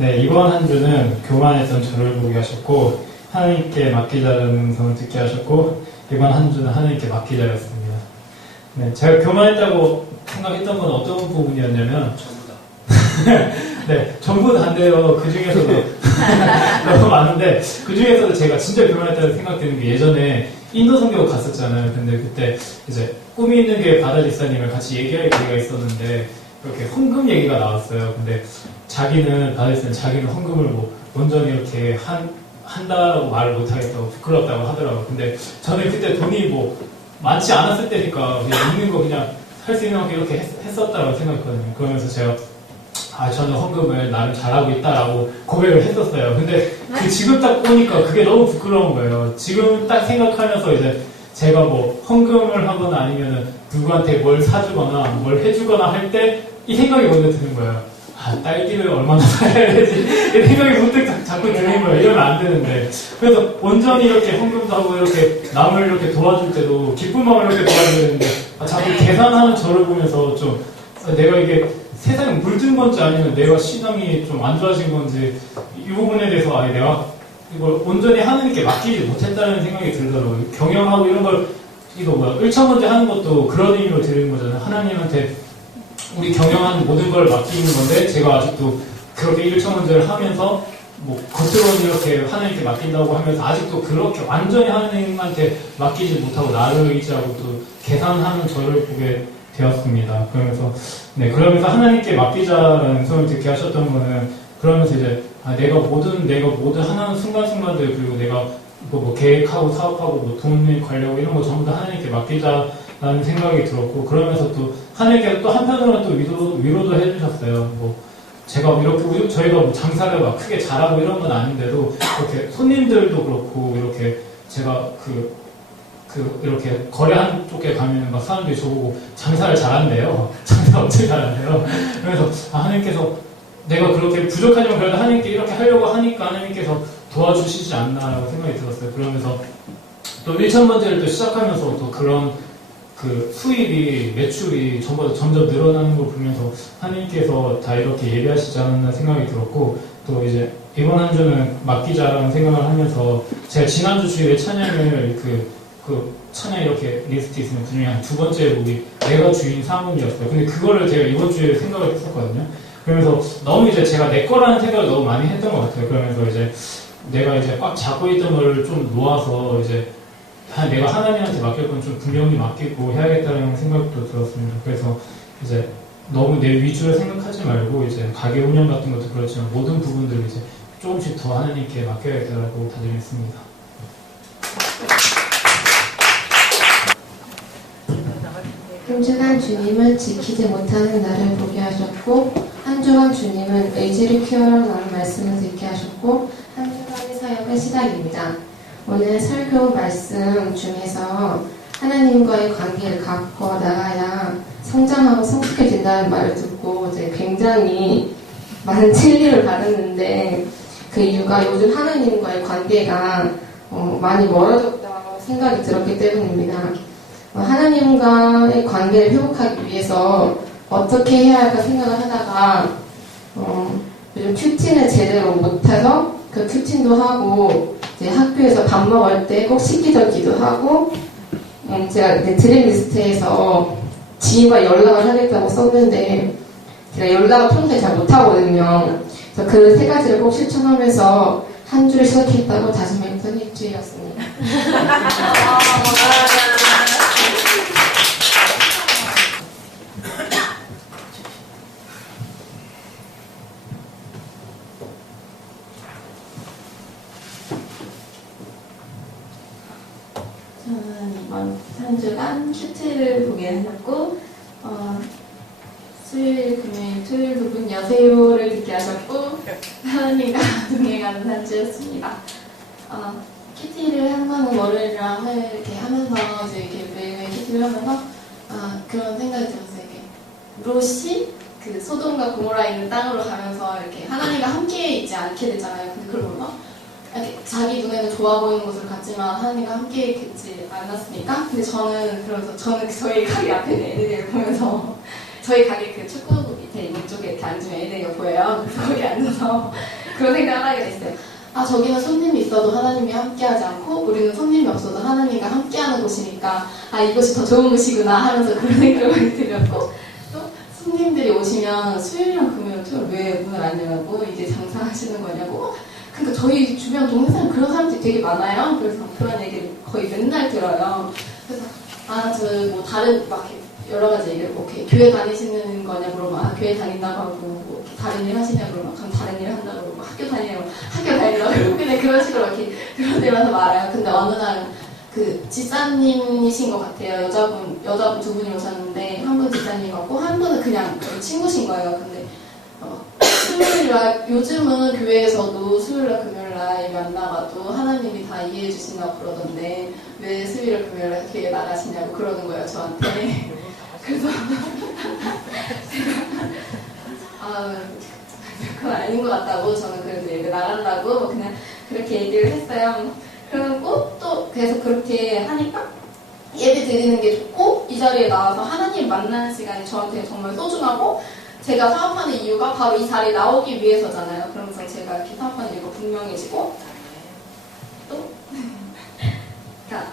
네, 이번 한 주는 교만했던 저를 보게 하셨고 하나님께 맡기자는 음성을 듣게 하셨고 이번 한 주는 하나님께 맡기자였습니다. 네, 제가 교만했다고 생각했던 건 어떤 부분이었냐면 전부 다. 네, 전부 다인데요. 그 중에서도 너무 많은데 그 중에서도 제가 진짜 교만했다고 생각되는 게 예전에 인도 선교 갔었잖아요. 근데 그때 이제 꿈이 있는 게 바다 집사님을 같이 얘기할 기회가 있었는데 이렇게 헌금 얘기가 나왔어요. 근데 자기는 바다 집사님 자기는 헌금을 뭐 온전히 이렇게 한다라고 말을 못하겠다고 부끄럽다고 하더라고요. 근데 저는 그때 돈이 뭐 많지 않았을 때니까 그냥 있는 거 그냥 할 수 있는 거 이렇게 했었다고 생각했거든요. 그러면서 제가 저는 헌금을 나름 잘하고 있다라고 고백을 했었어요. 근데 지금 딱 보니까 그게 너무 부끄러운 거예요. 지금 딱 생각하면서 이제 제가 뭐 헌금을 하거나 아니면은 누구한테 뭘 사주거나 뭘 해주거나 할 때 이 생각이 먼저 드는 거예요. 딸기를 얼마나 사야 되지? 이 생각이 문득 자꾸 드는 거예요. 이러면 안 되는데. 그래서 온전히 이렇게 헌금도 하고 이렇게 남을 이렇게 도와줄 때도 기쁜 마음을 이렇게 도와줘야 되는데 자꾸 계산하는 저를 보면서 좀 내가 이게 세상에 물든 건지 아니면 내가 신앙이 좀 안 좋아진 건지 이 부분에 대해서 내가 이걸 온전히 하나님께 맡기지 못했다는 생각이 들더라고요. 경영하고 이런 걸 일처먼제 하는 것도 그런 의미로 드리는 거잖아요. 하나님한테 우리 경영하는 모든 걸 맡기는 건데 제가 아직도 그렇게 일처먼제를 하면서 뭐 겉으로는 이렇게 하나님께 맡긴다고 하면서 아직도 그렇게 완전히 하나님한테 맡기지 못하고 나를 의지하고 또 계산하는 저를 보게 되었습니다. 그러면서 하나님께 맡기자라는 소리를 듣게 하셨던 거는 그러면서 이제 내가 모든 하나는 순간순간들 그리고 내가 뭐 계획하고 사업하고 뭐 돈 관리하고 이런 거 전부 다 하나님께 맡기자라는 생각이 들었고 그러면서 또 하나님께서 또 한편으로는 또 위로도 해주셨어요. 뭐 제가 이렇게 저희가 뭐 장사를 막 크게 잘하고 이런 건 아닌데도 이렇게 손님들도 그렇고 이렇게 제가 이렇게 거래하는 쪽에 가면 막 사람들이 저보고 장사를 잘한대요. 장사 엄청 잘한대요. 그래서 하나님께서 내가 그렇게 부족하지만 그래도 하나님께 이렇게 하려고 하니까 하나님께서 도와주시지 않나라고 생각이 들었어요. 그러면서 또 1,000번째를 또 시작하면서 또 그런 수입이, 매출이 점점 늘어나는 걸 보면서 하나님께서 다 이렇게 예배하시지 않았나 생각이 들었고 또 이제 이번 한 주는 맡기자라는 생각을 하면서 제가 지난주 주일에 찬양을 찬양 이렇게 리스트 있으면 그 중에 한 두 번째 곡이 내가 주인 사문이었어요. 근데 그거를 제가 이번 주에 생각을 했었거든요. 그러면서 너무 이제 제가 내 거라는 생각을 너무 많이 했던 것 같아요. 그러면서 이제 내가 이제 꽉 잡고 있던 걸 좀 놓아서 이제 내가 하나님한테 맡길 건 좀 분명히 맡기고 해야겠다는 생각도 들었습니다. 그래서 이제 너무 내 위주로 생각하지 말고 이제 가게 운영 같은 것도 그렇지만 모든 부분들을 이제 조금씩 더 하나님께 맡겨야겠다고 다짐했습니다. 한 주간 주님은 지키지 못하는 나를 보게 하셨고 한 주간 주님은 의지를 키워라는 말씀을 듣게 하셨고 한 주간의 사역은 시작입니다. 오늘 설교 말씀 중에서 하나님과의 관계를 갖고 나가야 성장하고 성숙해진다는 말을 듣고 이제 굉장히 많은 진리를 받았는데 그 이유가 요즘 하나님과의 관계가 많이 멀어졌다고 생각이 들었기 때문입니다. 하나님과의 관계를 회복하기 위해서 어떻게 해야 할까 생각을 하다가 요즘 큐틴을 제대로 못해서 그 큐틴도 하고 이제 학교에서 밥 먹을 때 꼭 식기적기도 하고 제가 이제 드림리스트에서 지인과 연락을 하겠다고 썼는데 제가 연락을 평소에 잘 못하거든요. 그래서 그 세 가지를 꼭 실천하면서 한 주를 시작했다고 다짐했던 일주일이었습니다. 저는 이번 한 주간 큐티를 보게 하셨고 수요일, 금요일, 토요일 두 분 여세요를 듣게 하셨고 하나님과 동행하는 한 주였습니다. 큐티를 한 번은 월요일이랑 화요일 이렇게 하면서 이제 이렇게 매일매일 큐티를 하면서 그런 생각이 들었어요. 이렇게 롯이 그 소돔과 고모라 있는 땅으로 가면서 이렇게 하나님과 함께 있지 않게 되잖아요. 근데 그걸 보면 이렇게 자기 눈에는 좋아 보이는 곳을 갔지만 하나님과 함께 있지 않았으니까. 근데 저는 저희 가게 앞에 있는 애들을 보면서 저희 가게 그 축구 밑에 있는 쪽에 이렇게 앉으면 에덴이가 보여요. 그래서 거기 앉아서 그런 생각을 하게 됐어요. 아, 저기는 손님이 있어도 하나님이 함께하지 않고 우리는 손님이 없어도 하나님과 함께하는 곳이니까 아, 이곳이 더 좋은 곳이구나 하면서 그런 생각을 많이 들었고, 또 손님들이 오시면 수요일이랑 금요일, 토요일 왜 문을 안 열고 이제 장사하시는 거냐고. 그러니까 저희 주변 동네 사람 그런 사람들이 되게 많아요. 그래서 그런 얘기를 거의 맨날 들어요. 그래서 아, 저 뭐 다른 막 여러 가지 얘기를 뭐 이렇게 교회 다니시는 거냐 물어보면 아, 교회 다닌다고 하고 뭐 다른 일 하시냐 물어보면 그럼 다른 일 한다고 그러고 학교 다니냐고 학교 다니려고 그러고 그냥 그런 식으로 이렇게 그런 데마다 말아요. 근데 어느 날 그 지사님이신 것 같아요. 여자분 두 분이 오셨는데 한 분 지사님 같고 한 분은 그냥 친구신 거예요. 근데 수요일날 요즘은 교회에서도 수요일날 금요일날 예배 안 나가도 하나님이 다 이해해 주신다고 그러던데 왜 수요일 금요일날 교회 나가시냐고 그러는 거예요 저한테. 그래서 아, 그건 아닌 것 같다고 저는 그래도 예배 나가려고 뭐 그냥 그렇게 얘기를 했어요. 그리고 또 계속 그렇게 하니까 예배 드리는 게 좋고 이 자리에 나와서 하나님 만나는 시간이 저한테 정말 소중하고 제가 사업하는 이유가 바로 이 자리에 나오기 위해서잖아요. 그러면서 제가 이렇게 사업하는 이유가 분명해지고 또 그러니까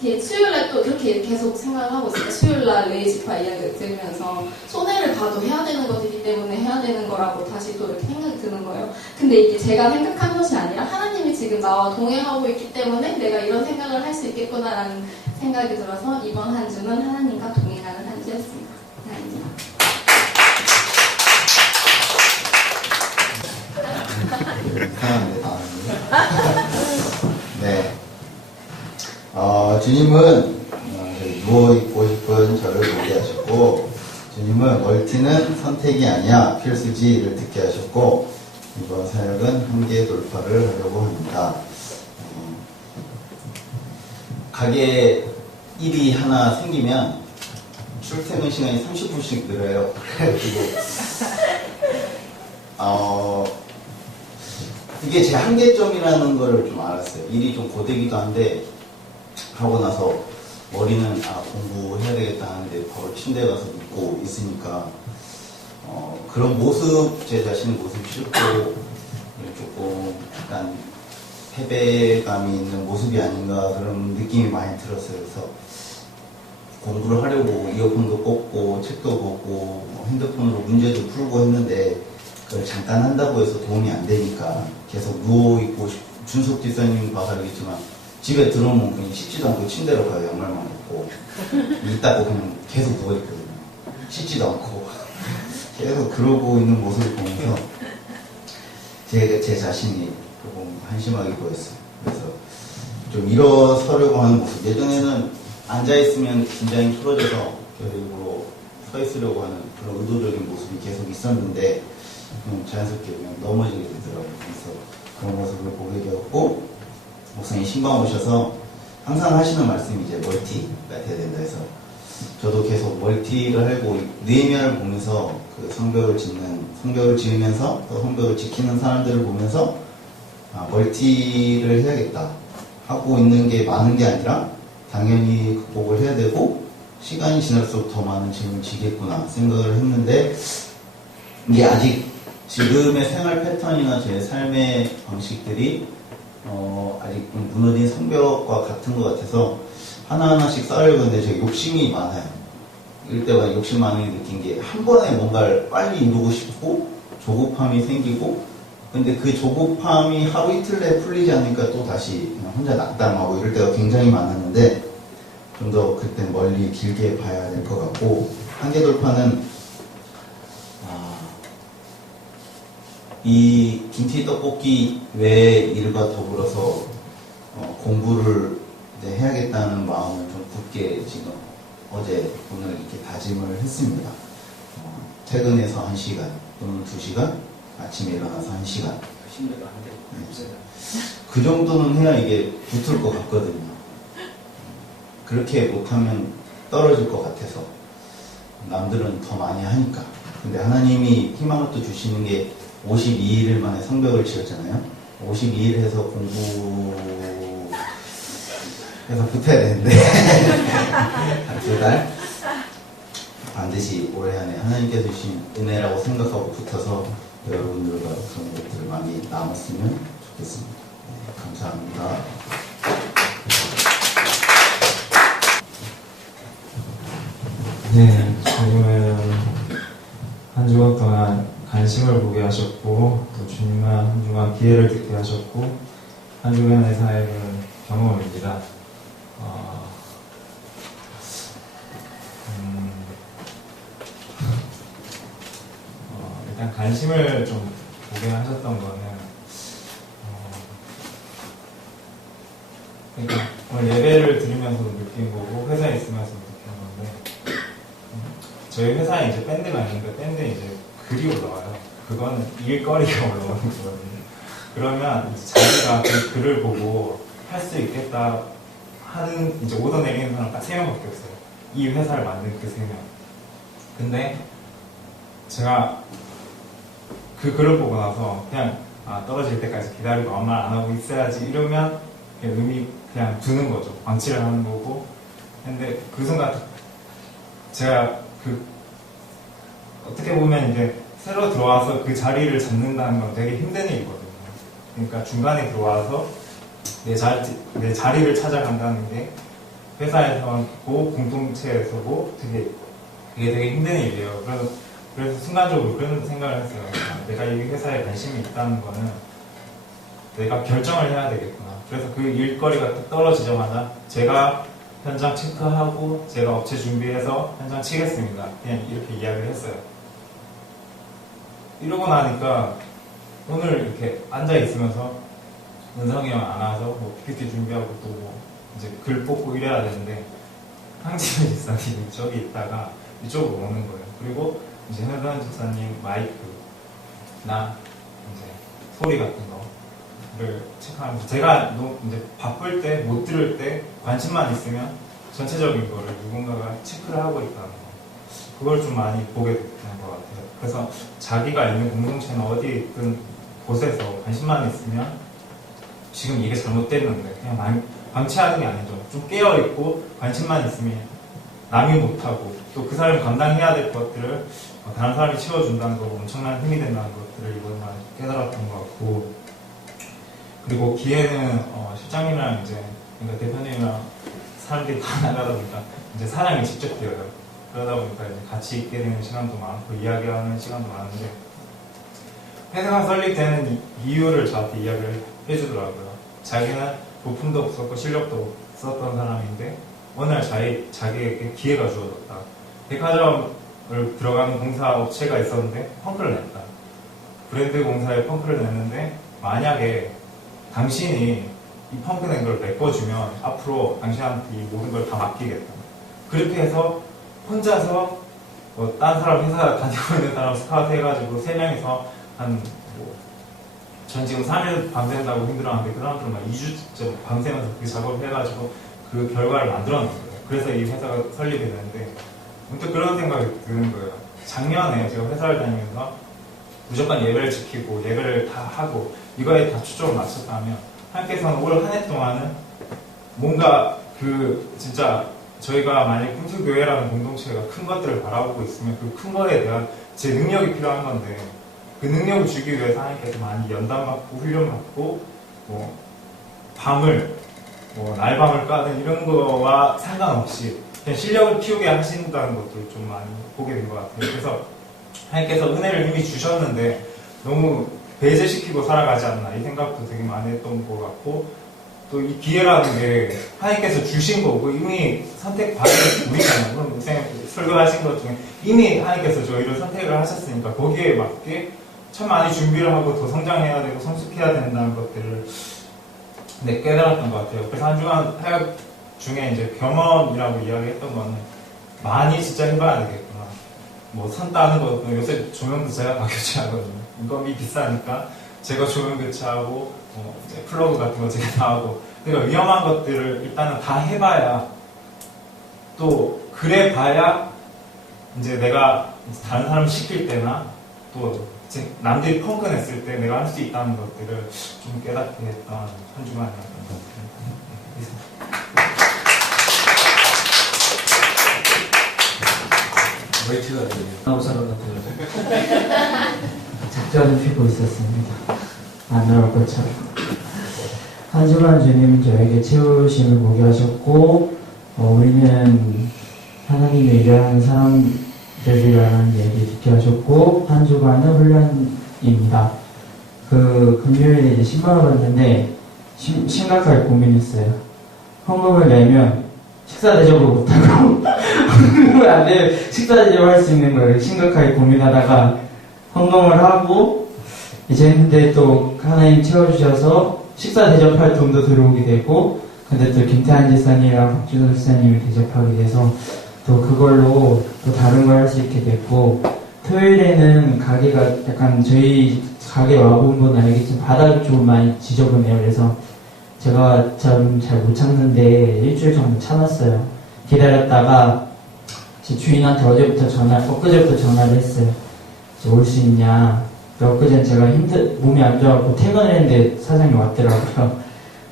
수요일날 또 그렇게 계속 생각을 하고 있어요. 수요일날 레이지파 이야기를 들으면서 손해를 봐도 해야 되는 것이기 때문에 해야 되는 거라고 다시 또 이렇게 생각이 드는 거예요. 근데 이게 제가 생각한 것이 아니라 하나님이 지금 나와 동행하고 있기 때문에 내가 이런 생각을 할 수 있겠구나라는 생각이 들어서 이번 한 주는 하나님과 동행하는 한 주였습니다. 이상한데 네. 주님은 누워있고 싶은 저를 보게 하셨고, 주님은 멀티는 선택이 아니야 필수지를 듣게 하셨고, 이번 사역은 한계 돌파를 하려고 합니다. 가게 일이 하나 생기면 출퇴근 시간이 30분씩 늘어요. 그래가지고 이게 제 한계점이라는 거를 좀 알았어요. 일이 좀 고되기도 한데 하고 나서 머리는 공부해야 되겠다 하는데 바로 침대에 가서 눕고 있으니까 그런 모습, 제 자신의 모습이 싫고 조금 약간 패배감이 있는 모습이 아닌가 그런 느낌이 많이 들었어요. 그래서 공부를 하려고 이어폰도 꽂고 책도 보고 핸드폰으로 문제도 풀고 했는데 그걸 잠깐 한다고 해서 도움이 안 되니까 계속 누워있고 준석 집사님 봐서 알겠지만 집에 들어오면 그냥 씻지도 않고 침대로 가요. 양말만 입고 이따고 그냥 계속 누워있거든요. 씻지도 않고 계속 그러고 있는 모습을 보면서 제 자신이 조금 한심하게 보였어요. 그래서 좀 일어서려고 하는 모습. 예전에는 앉아있으면 긴장이 풀어져서 일부러 서 있으려고 하는 그런 의도적인 모습이 계속 있었는데 자연스럽게 그냥 넘어지게 되더라고요. 그래서 그런 모습을 보게 되었고, 목사님 신방 오셔서 항상 하시는 말씀이 이제 멀티가 돼야 된다 해서 저도 계속 멀티를 하고 느헤미야를 보면서 그 성벽을 지으면서 또 성벽을 지키는 사람들을 보면서 멀티를 해야겠다 하고 있는 게 많은 게 아니라 당연히 극복을 해야 되고 시간이 지날수록 더 많은 짐을 지겠구나 생각을 했는데 이게 아직 지금의 생활 패턴이나 제 삶의 방식들이 아직 좀 무너진 성벽과 같은 것 같아서 하나하나씩 쌓으려고 하는데 제가 욕심이 많아요. 이럴 때마다 욕심 많은 게 느낀 게 한 번에 뭔가를 빨리 이루고 싶고 조급함이 생기고 근데 그 조급함이 하루 이틀 내에 풀리지 않으니까 또 다시 그냥 혼자 낙담하고 이럴 때가 굉장히 많았는데 좀 더 그때 멀리 길게 봐야 될 것 같고 한계 돌파는 이 김치 떡볶이 외의 일과 더불어서 공부를 이제 해야겠다는 마음을 좀 굳게 지금 어제 오늘 이렇게 다짐을 했습니다. 퇴근해서 1시간 또는 2시간, 아침에 일어나서 1시간. 그 정도는 해야 이게 붙을 것 같거든요. 그렇게 못하면 떨어질 것 같아서 남들은 더 많이 하니까. 근데 하나님이 희망을 또 주시는 게 52일 만에 성벽을 지었잖아요. 52일 해서 공부해서 붙어야 되는데 한 2달 반드시 올해 안에 하나님께서 주신 은혜라고 생각하고 붙어서 여러분들과 그런 것들을 많이 나눴으면 좋겠습니다. 네, 감사합니다. 네, 주님은 한 주간 동안 관심을 보게 하셨고, 또 주님은 한 주간 기회를 듣게 하셨고, 한 주간의 삶은 경험입니다. 일단 관심을 좀 보게 하셨던 거는, 그러니까 오늘 예배를 들으면서도 느낀 거고, 회사에 있으면서도 느낀 건데, 저희 회사에 이제 밴드가 있는데, 밴드에 이제 글이 올라와요. 그거는 일거리가 올라오는 거거든요. 그러면 이제 자기가 그 글을 보고 할 수 있겠다 하는, 이제 오더 내리는 사람 딱 3명밖에 없어요. 이 회사를 만든 그 3명. 근데 제가 그 글을 보고 나서 그냥 떨어질 때까지 기다리고 아무 말 안 하고 있어야지 이러면 그냥 의미 그냥 두는 거죠. 방치를 하는 거고. 근데 그 순간 제가 어떻게 보면 이제 새로 들어와서 그 자리를 잡는다는 건 되게 힘든 일이거든요. 그러니까 중간에 들어와서 내 자리를 찾아간다는 게 회사에서고 공동체에서고 그게 되게 힘든 일이에요. 그래서 순간적으로 그런 생각을 했어요. 내가 이 회사에 관심이 있다는 거는 내가 결정을 해야 되겠구나. 그래서 그 일거리가 딱 떨어지자마자 제가 현장 체크하고 제가 업체 준비해서 현장 치겠습니다. 그냥 이렇게 이야기를 했어요. 이러고 나니까 오늘 이렇게 앉아 있으면서 은성이 형 안 와서 PPT 준비하고 또 이제 글 뽑고 이래야 되는데 황진우 집사님이 저기 있다가 이쪽으로 오는 거예요. 그리고 이제 현선 집사님 마이크나 이제 소리 같은 거를 체크하면서 제가 이제 바쁠 때 못 들을 때 관심만 있으면 전체적인 거를 누군가가 체크를 하고 있다는 거. 그걸 좀 많이 보게 되는 것 같아요. 그래서 자기가 있는 공동체는 어디에 있든 곳에서 관심만 있으면 지금 이게 잘못됐는데 그냥 방치하는 게 아니죠. 좀 깨어있고 관심만 있으면 남이 못하고 또 그 사람이 감당해야 될 것들을 다른 사람이 채워준다는 거고 엄청난 힘이 된다는 것들을 이번에 많이 깨달았던 것 같고, 그리고 기회는 실장님이랑 이제 그러니까 대표님이랑 사람들이 다 나가다 보니까 이제 사장이 직접 뛰어요. 그러다 보니까 이제 같이 있게 되는 시간도 많고 이야기하는 시간도 많은데 회사가 설립되는 이유를 저한테 이야기를 해주더라고요. 자기는 부품도 없었고 실력도 없었던 사람인데 어느 날 자기에게 기회가 주어졌다. 백화점을 들어가는 공사 업체가 있었는데 펑크를 냈다. 브랜드 공사에 펑크를 냈는데 만약에 당신이 이 펑크 낸 걸 메꿔주면 앞으로 당신한테 이 모든 걸 다 맡기겠다. 그렇게 해서 혼자서 딴 사람 회사 다니고 있는 사람 스카우트 해가지고 3명이서 전 지금 3일 밤샌다고 힘들어하는데 그 사람들은 막 2주째 밤새면서 그 작업을 해가지고 그 결과를 만들어낸 거예요. 그래서 이 회사가 설립이 되는데 문득 그런 생각이 드는 거예요. 작년에 제가 회사를 다니면서 무조건 예배를 지키고 예배를 다 하고 이거에 다 초점을 맞췄다면 하나님께서는 올 한 해 동안은 뭔가 진짜 저희가 만약 꿈틀교회라는 공동체가 큰 것들을 바라보고 있으면 그 큰 거에 대한 제 능력이 필요한 건데 그 능력을 주기 위해서 하나님께서 많이 연단받고 훈련받고 밤을 날밤을 까는 이런 거와 상관없이 그냥 실력을 키우게 하신다는 것들을 좀 많이 보게 된 것 같아요. 그래서 하나님께서 은혜를 이미 주셨는데 너무 배제시키고 살아가지 않나 이 생각도 되게 많이 했던 것 같고, 또 이 기회라는 게 하나님께서 주신 거고 이미 선택받은 우리잖아요. 그럼 선생님 설교하신 것 중에 이미 하나님께서 저희를 선택을 하셨으니까 거기에 맞게 참 많이 준비를 하고 더 성장해야 되고 성숙해야 된다는 것들을 깨달았던 것 같아요. 그래서 한 주간 사역 중에 이제 경험이라고 이야기했던 거는 많이 진짜 해봐야 되겠구나. 선 따는 거, 요새 조명도 제가 다 교체하거든요. 인건비 비싸니까 제가 조명 교체하고, 플러그 같은 거 제가 다 하고. 그러니까 위험한 것들을 일단은 다 해봐야, 또, 그래 봐야, 이제 내가 다른 사람 시킬 때나, 또, 남들이 펑크 냈을 때 내가 할 수 있다는 것들을 좀 깨닫게 했던 한 주간이었던 것 같아요. 저희 티가 안 되네요. 아무 사람 같아요. 작전을 피고 있었습니다. 안 나올 것처럼. 한 주간 주님은 저에게 채우심을 보게 하셨고, 우리는 하나님의 일하는 사람들이라는 얘기 듣게 하셨고, 한 주간은 훈련입니다. 그 금요일에 이제 신방을 봤는데 심각하게 고민했어요. 헌금을 내면 식사 대접을 못하고 헌금을 안 내면 식사 대접할 수 있는 걸 심각하게 고민하다가 헌금을 하고 이제 했는데 또 하나님 채워주셔서 식사 대접할 돈도 들어오게 되고, 근데 또 김태한 지사님이랑 박준호 지사님이 대접하게 돼서 또 그걸로 또 다른 걸 할 수 있게 됐고, 토요일에는 가게가 약간 저희 가게 와본 분은 알겠지만 바닥이 좀 많이 지저분해요. 그래서 제가 좀 잘 못 참는데 일주일 정도 참았어요. 기다렸다가 제 주인한테 엊그제부터 전화를 했어요. 올 수 있냐. 엊그제는 제가 몸이 안 좋아갖고 퇴근을 했는데 사장님 왔더라고요.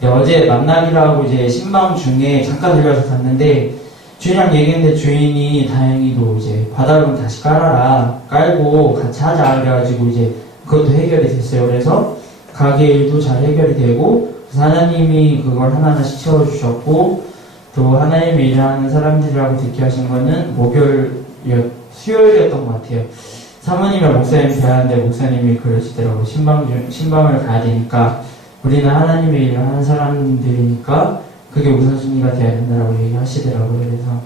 근데 어제 만나기로 하고 이제 신방 중에 잠깐 들려서 갔는데 주인이랑 얘기했는데 주인이 다행히도 이제 바닥은 다시 깔고 같이 하자 그래가지고 이제 그것도 해결이 됐어요. 그래서 가게 일도 잘 해결이 되고, 하나님이 그걸 하나하나씩 채워주셨고, 또 하나님의 일하는 사람들이라고 듣게 하신 거는 수요일이었던 것 같아요. 사모님이랑 목사님 대하는데 목사님이 그러시더라고요. 신방을 가야 되니까 우리는 하나님의 일을 하는 사람들이니까 그게 우선순위가 돼야 된다고 얘기하시더라고요. 그래서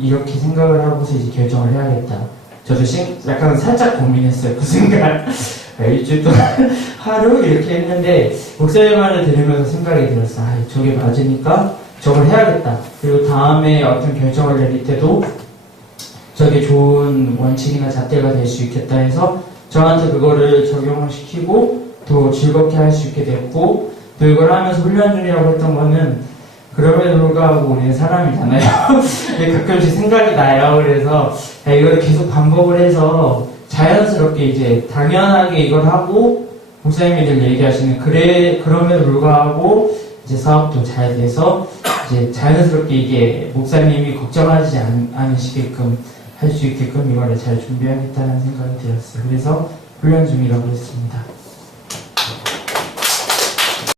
이렇게 생각을 하고서 이제 결정을 해야겠다. 저도 약간 살짝 고민했어요. 그 순간. 일주일 동안 하루 이렇게 했는데 목사님 말을 들으면서 생각이 들었어요. 저게 맞으니까 저걸 해야겠다. 그리고 다음에 어떤 결정을 내릴 때도 저게 좋은 원칙이나 잣대가 될 수 있겠다 해서 저한테 그거를 적용을 시키고 또 즐겁게 할 수 있게 됐고, 또 이걸 하면서 훈련 중이라고 했던 거는 그럼에도 불구하고 우리는 사람이잖아요. 가끔씩 생각이 나요. 그래서 이걸 계속 반복을 해서 자연스럽게 이제 당연하게 이걸 하고 목사님이 늘 얘기하시는 그럼에도 불구하고 이제 사업도 잘 돼서 이제 자연스럽게 이게 목사님이 걱정하지 않으시게끔 할 수 있게끔 이거를 잘 준비하겠다는 생각이 들었어요. 그래서 훈련 중이라고 했습니다.